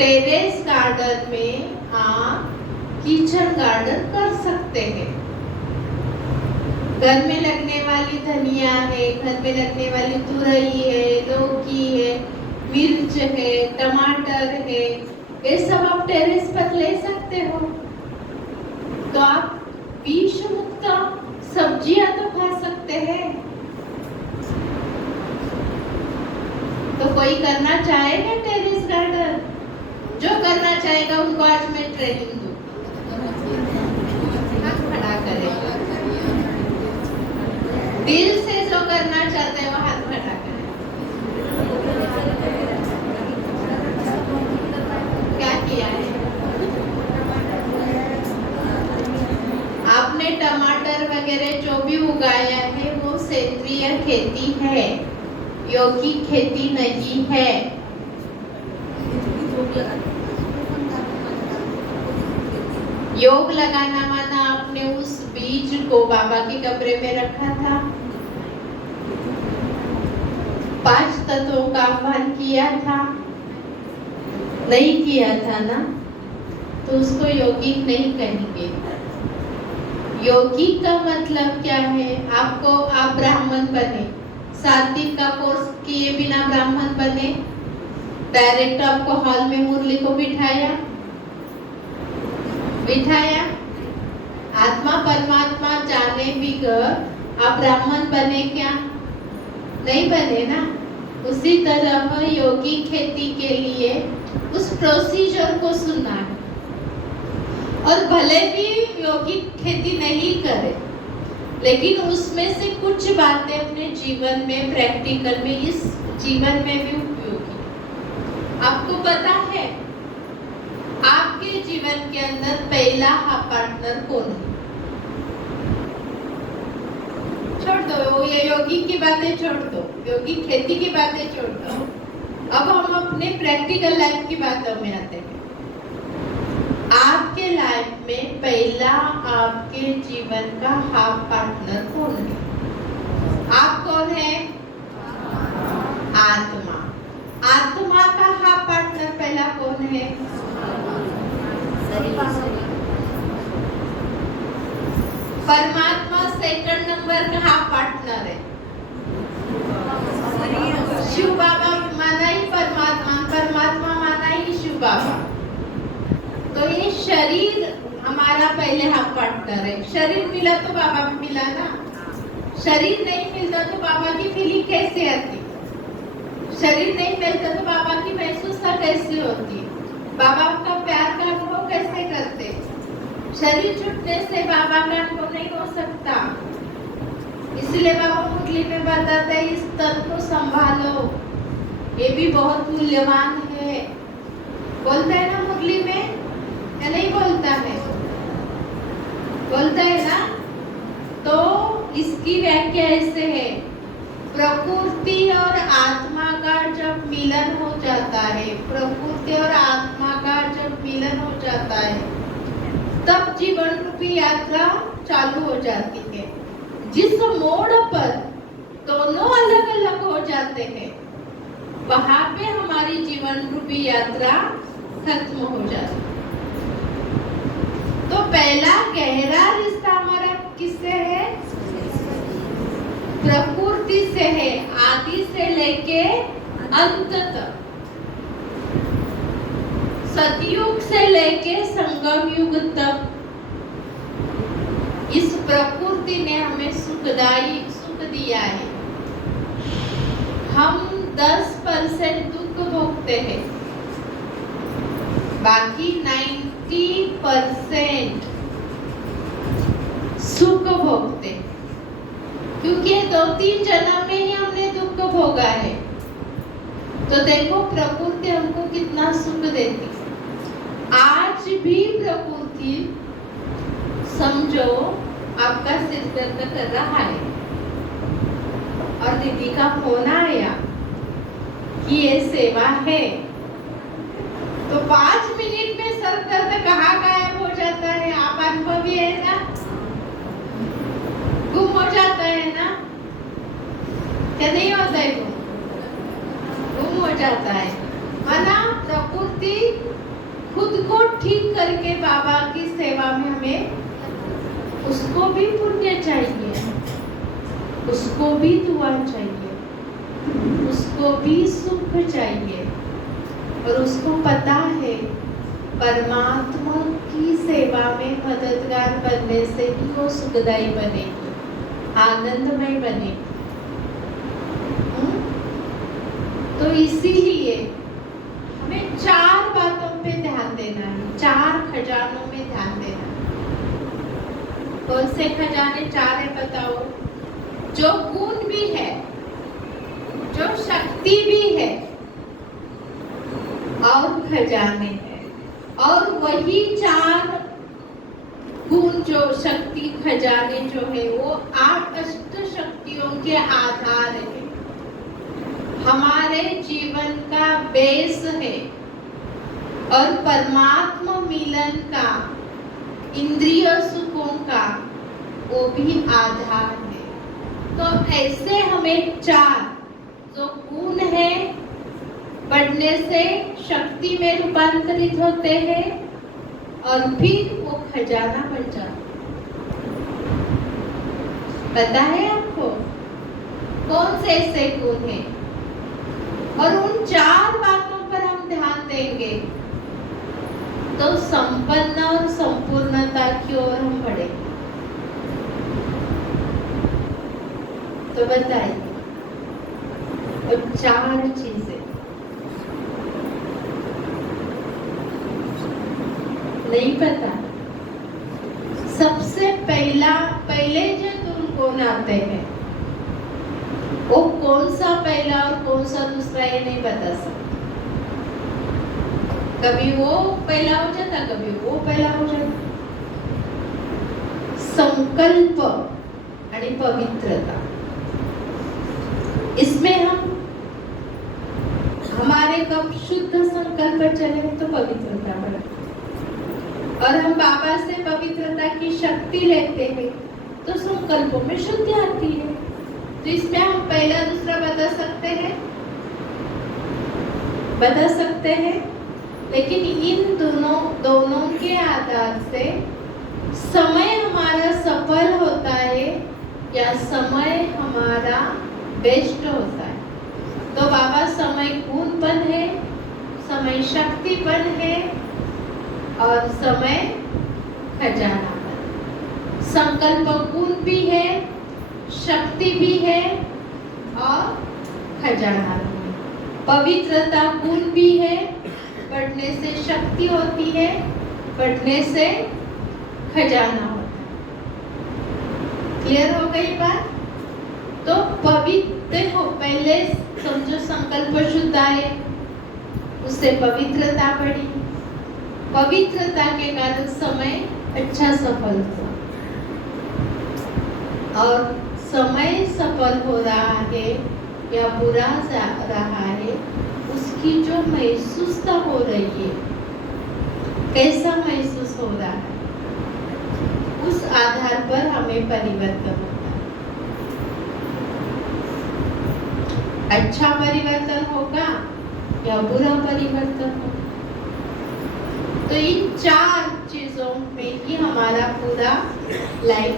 Terrace garden में आप kitchen garden कर सकते हैं। घर में लगने वाली धनिया है, घर में लगने वाली तुरई है, लौकी है, मिर्च है, टमाटर है, ये सब आप टेरेस पर ले सकते हो। तो आप विष मुक्त सब्जियां तो खा सकते हैं। तो कोई करना चाहेगा टेरेस गार्डन? जो करना चाहेगा उनको आज मैं ट्रेनिंग दूँ। खड़ा करेगा, दिल से जो करना चाहते हैं वो हाथ खड़ा करें। क्या किया है आपने? टमाटर वगैरह जो भी उगाया है वो सेंद्रीय खेती है, यौगिक खेती नहीं है। योग लगाना माना आपने उस बीज को बाबा के कमरे में रखा था, 5 तत्वों का आह्वान किया था, नहीं किया था ना, तो उसको यौगिक नहीं कहेंगे। यौगिक का मतलब क्या है? आप ब्राह्मण बने, 7 दिन का कोर्स किए बिना ब्राह्मण बने, डायरेक्ट आपको हॉल में मुरली को बिठाया, आत्मा परमात्मा जाने बिगर आप ब्राह्मण बने क्या? नहीं बने ना। उसी तरह यौगिक खेती के लिए उस प्रोसीजर को सुनना है। और भले भी यौगिक खेती नहीं करे, लेकिन उसमें से कुछ बातें अपने जीवन में, प्रैक्टिकल में, इस जीवन में भी उपयोगी। आपको पता है आपके जीवन के अंदर पहला पार्टनर कौन है? छोड़ दो ये यौगिक की बातें, छोड़ दो यौगिक खेती की बातें, छोड़ दो। अब हम अपने प्रैक्टिकल लाइफ की बातों में आते हैं। आपके लाइफ में पहला आपके जीवन का हाफ पार्टनर कौन है? आप कौन है? आत्मा। आत्मा का हाफ पार्टनर पहला कौन है? परमात्मा सेकंड नंबर का हाफ पार्टनर है। शिव बाबा माना ही परमात्मा, परमात्मा माना ही शिव बाबा। तो ये शरीर हमारा पहले हाफ पार्टनर है। शरीर मिला तो बाबा मिला ना, शरीर नहीं मिलता तो बाबा की फीलिंग कैसे आती? शरीर नहीं मिलता तो बाबा की महसूसता कैसे होती? बाबा का प्यार का अनुभव कैसे करते? शरीर छूटने से बाबा का अनुभव नहीं हो सकता। इसलिए बाबा मुरली में बताते हैं इस तन को संभालो, ये भी बहुत मूल्यवान है। बोलता है ना मुरली में, या नहीं बोलता है? बोलता है ना। तो इसकी व्याख्या ऐसे है, प्रकृति और आत्मा का जब मिलन हो जाता है, प्रकृति और आत्मा का जब मिलन हो जाता है, तब जीवन रूपी यात्रा चालू हो जाती है। जिस मोड़ पर दोनों अलग अलग हो जाते हैं, वहां पे हमारी जीवन रूपी यात्रा खत्म हो जाती है। तो पहला गहरा रिश्ता हमारा किससे है? प्रकृति से है, आदि से लेके अंत तक, सतयुग से लेके संगम युग तक। इस प्रकृति ने हमें सुख दिया है। हम 10% दुख भोगते हैं, बाकी 90% सुख भोगते, क्योंकि 2-3 जन्म में ही हमने दुख भोगा है। तो देखो प्रकृति हमको कितना सुख देती। आज भी प्रकृति समझो आपका सिर दर्द कर रहा है और दीदी का फोन आया कि ये सेवा है, तो 5 मिनट में सर दर्द कहाँ गायब हो जाता है? आप अनुभवी है ना, गुम हो जाता है ना, क्या नहीं होता है? गुम हो जाता है। माना प्रकृति खुद को ठीक करके बाबा की सेवा में हमें उसको भी पुण्य चाहिए, उसको भी दुआ चाहिए, उसको भी सुख चाहिए, और उसको पता है परमात्मा की सेवा में मददगार बनने से ही वो सुखदायी बनेगी, आनंदमय बनेगी। तो इसीलिए हमें 4 बातों पे ध्यान देना है, 4 खजानों में ध्यान देना है। कौन से खजाने 4 है बताओ? जो गुण भी है, जो शक्ति भी है, और खजाने हैं। और वही 4 गुण, जो शक्ति, खजाने जो है वो 8 अष्ट शक्तियों के आधार है, हमारे जीवन का बेस है, और परमात्मा मिलन का, इंद्रिय सुखों का वो भी आधार है। तो ऐसे हमें 4 जो गुण है बढ़ने से शक्ति में रूपांतरित होते हैं, और फिर वो खजाना बन जाता है। पता है आपको कौन से ऐसे गुण हैं? और उन 4 बातों पर हम ध्यान देंगे तो संपन्न और संपूर्णता की ओर हम बढ़ेंगे। तो बताइए, और 4 चीजें नहीं पता? सबसे पहले जो गुण आते हैं, वो कौन सा पहला और कौन सा दूसरा ये नहीं बता सकते। कभी वो पहला हो जाता, कभी वो पहला हो जाता। संकल्प आणि पवित्रता, इसमें हमारे कब शुद्ध संकल्प चले तो पवित्रता बढ़े, और हम बाबा से पवित्रता की शक्ति लेते हैं तो संकल्पों में शुद्धि आती है। तो इसमें हम पहला दूसरा बता सकते हैं, लेकिन इन दोनों के आधार से समय हमारा सफल होता है या समय हमारा बेस्ट होता है। तो बाबा समय गुणपन है, समय शक्तिपन है, और समय खजाना। संकल्प गुण भी है, शक्ति भी है, और खजाना भी है। पवित्रता गुण भी है, बढ़ने से शक्ति होती है, बढ़ने से खजाना होता है। क्लियर हो गई बात? तो पवित्र हो, पहले समझो संकल्प शुद्ध आए, उससे पवित्रता बढ़ी, पवित्रता के कारण समय अच्छा सफल हुआ, और समय सफल हो रहा है या बुरा जा रहा है, उसकी जो महसूसता हो रही है, कैसा महसूस हो रहा है, उस आधार पर हमें परिवर्तन होता है। अच्छा परिवर्तन होगा या बुरा परिवर्तन होगा। तो इन 4 चीजों में ही हमारा पूरा लाइफ